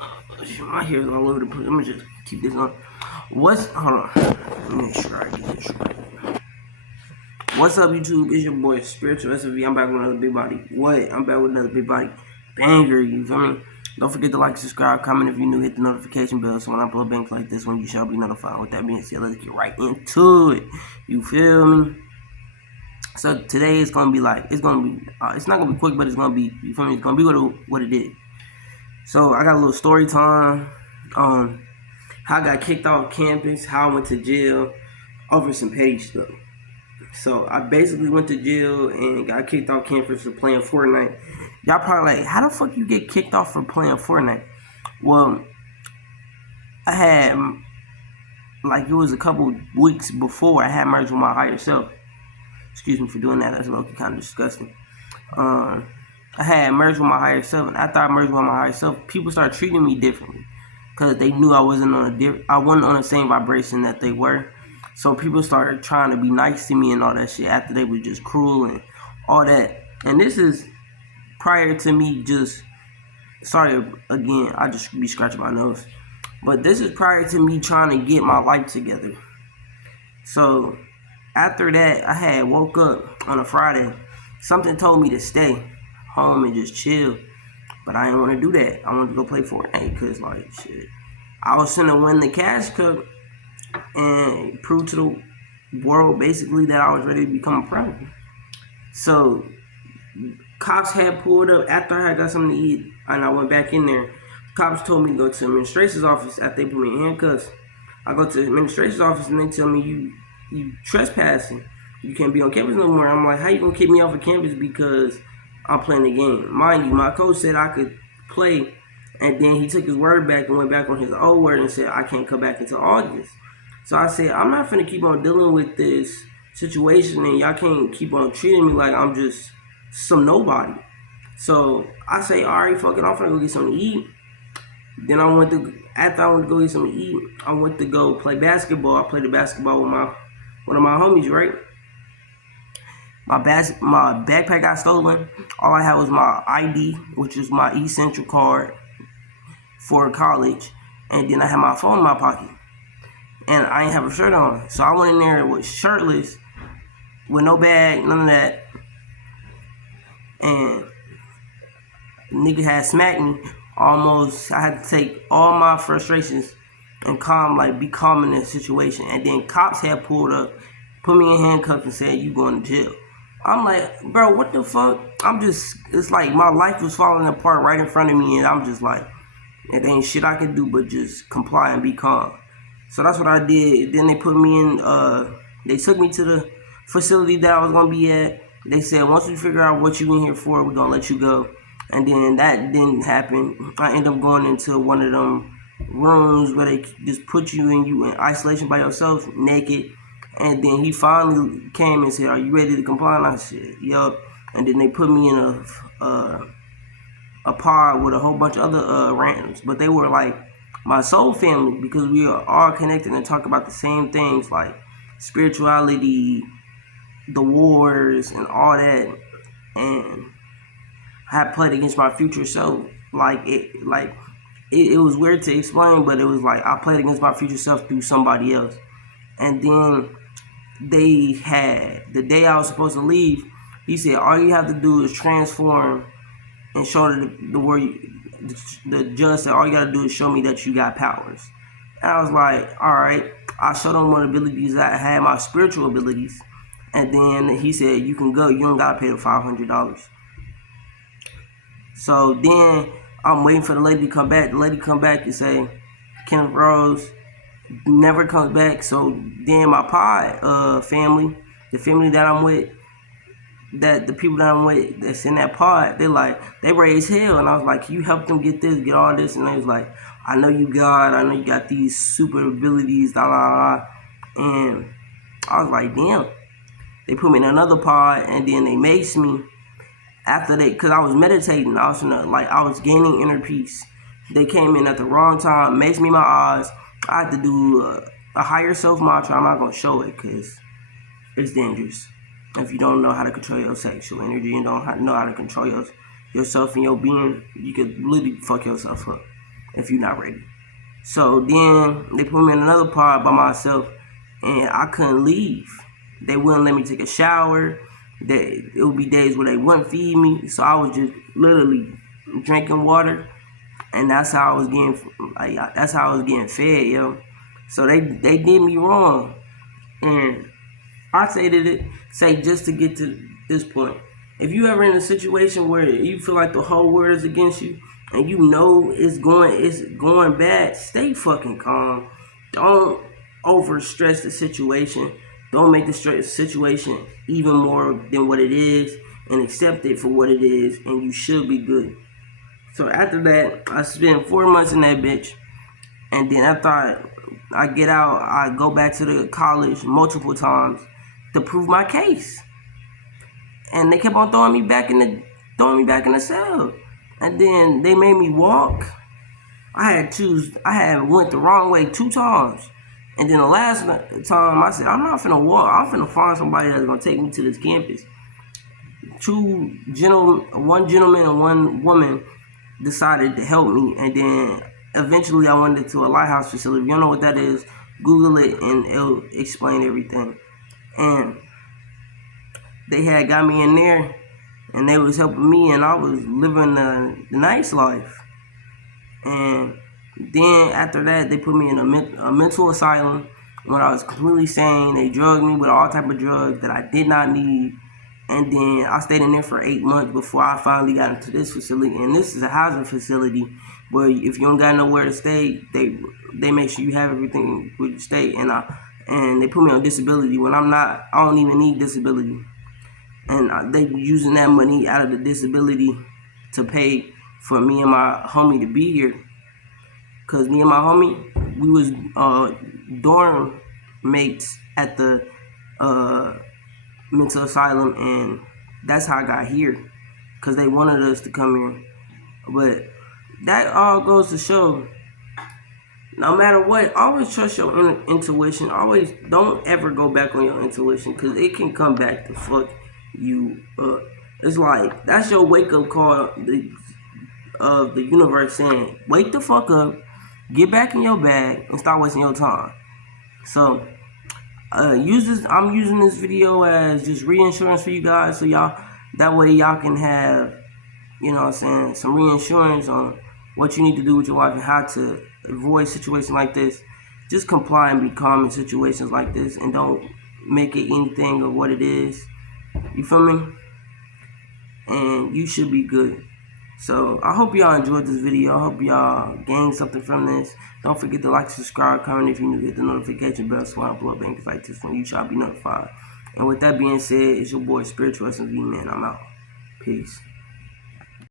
My hair's all over the place. Let me just keep this on. Hold on. Let me make sure I get this right. What's up, YouTube? It's your boy, Spiritual SFV. I'm back with another big body. I'm back with another big body banger, you feel me? Don't forget to like, subscribe, comment if you're new, hit the notification bell so when I upload bangs like this one, you shall be notified. With that being said, let's get right into it. You feel me? So today it's gonna be like, it's not gonna be quick, but it's gonna be, you feel me? It's gonna be what it is. So I got a little story time. How I got kicked off campus, how I went to jail over some petty stuff. So I basically went to jail and got kicked off campus for playing Fortnite. Y'all probably like, how the fuck you get kicked off for playing Fortnite? Well, I had, like, it was a couple weeks before I had merged with my higher self. Excuse me for doing that. That's low-key kind of disgusting. I had merged with my higher self, and after I merged with my higher self, people started treating me differently because they knew I wasn't on the same vibration that they were. So people started trying to be nice to me and all that shit after they were just cruel and all that. And this is prior to me just, sorry again, I just be scratching my nose. But this is prior to me trying to get my life together. So after that, I had woke up on a Friday. Something told me to stay home and just chill. But I didn't want to do that. I wanted to go play Fortnite because, like, shit, I was finna win the cash cup and prove to the world basically that I was ready to become a pro. So cops had pulled up after I had got something to eat and I went back in there. Cops told me to go to the administration's office after they put me in handcuffs. I go to the administration's office and they tell me you trespassing. You can't be on campus no more. I'm like, how you gonna kick me off of campus because I'm playing the game? Mind you, my coach said I could play, and then he took his word back and went back on his old word and said I can't come back until August. So I said, I'm not finna keep on dealing with this situation and y'all can't keep on treating me like I'm just some nobody. So I say, alright, fuck it, I'm finna go get something to eat. Then after I went to go get something to eat, I went to go play basketball. I played the basketball with one of my homies, right? My backpack got stolen. All I had was my ID, which is my East Central card for college. And then I had my phone in my pocket. And I didn't have a shirt on. So I went in there with shirtless, with no bag, none of that. And the nigga had smacked me. Almost, I had to take all my frustrations and be calm in that situation. And then cops had pulled up, put me in handcuffs and said, you going to jail. I'm like, bro, what the fuck? It's like my life was falling apart right in front of me. And I'm just like, it ain't shit I can do but just comply and be calm. So that's what I did. Then they put me in, they took me to the facility that I was going to be at. They said, once we figure out what you in here for, we're going to let you go. And then that didn't happen. I ended up going into one of them rooms where they just put you in isolation by yourself, naked. And then he finally came and said, are you ready to comply? And I said, yup. And then they put me in a pod with a whole bunch of other randoms. But they were like my soul family because we are all connected and talk about the same things like spirituality, the wars, and all that. And I had played against my future self. It was weird to explain, but it was like I played against my future self through somebody else. And then they had, the day I was supposed to leave, he said, all you have to do is transform and show the judge said, all you got to do is show me that you got powers. And I was like, all right. I showed him what abilities I had, my spiritual abilities. And then he said, you can go. You don't got to pay the $500. So then I'm waiting for the lady to come back. The lady come back and say, Kenneth Rose never comes back. So then my pod family, the family that I'm with, the people that I'm with that's in that pod, they raised hell. And I was like, can you help them get this, get all this? And they was like, I know you God. I know you got these super abilities, da da da. And I was like, damn. They put me in another pod and then they maced me. After because I was meditating, I was gaining inner peace. They came in at the wrong time, maced me my eyes. I had to do a higher self mantra. I'm not gonna show it because it's dangerous. If you don't know how to control your sexual energy and don't know how to control yourself and your being, you could literally fuck yourself up. if you're not ready. So then they put me in another pod by myself, and I couldn't leave. They wouldn't let me take a shower. It would be days where they wouldn't feed me, so I was just literally drinking water, and that's how I was getting fed, yo. So they did me wrong, and I say just to get to this point. If you ever in a situation where you feel like the whole world is against you and you know it's going bad, stay fucking calm. Don't overstress the situation. Don't make the situation even more than what it is, and accept it for what it is, and you should be good. So after that, I spent 4 months in that bitch, and then after I get out, I go back to the college multiple times to prove my case, and they kept on throwing me back in the cell, and then they made me walk. I had went the wrong way 2 times, and then the last time I said, I'm not finna walk. I'm finna find somebody that's gonna take me to this campus. One gentleman and one woman decided to help me, and then eventually I went into a lighthouse facility. If you don't know what that is, Google it and it'll explain everything. And they had got me in there, and they was helping me, and I was living the nice life. And then after that, they put me in a mental asylum when I was completely sane. They drugged me with all type of drugs that I did not need. And then I stayed in there for 8 months before I finally got into this facility. And this is a housing facility where if you don't got nowhere to stay, they make sure you have everything where you stay. And they put me on disability when I don't even need disability. And they using that money out of the disability to pay for me and my homie to be here. Cause me and my homie, we was dorm mates at the mental asylum, and that's how I got here. Cause they wanted us to come here. But that all goes to show, no matter what, always trust your intuition. Always don't ever go back on your intuition, cause it can come back to fuck you up. It's like that's your wake up call of the universe saying, wake the fuck up, get back in your bag, and stop wasting your time. So I'm using this video as just reinsurance for you guys, so that way y'all can have, you know what I'm saying, some reinsurance on what you need to do with your life and how to avoid situations like this. Just comply and be calm in situations like this, and don't make it anything of what it is. You feel me? And you should be good. So I hope y'all enjoyed this video. I hope y'all gained something from this. Don't forget to like, subscribe, comment if you're new. Hit the notification bell so I upload bangers like this when you try to be notified. And with that being said, it's your boy Spiritual SMV, man. I'm out. Peace.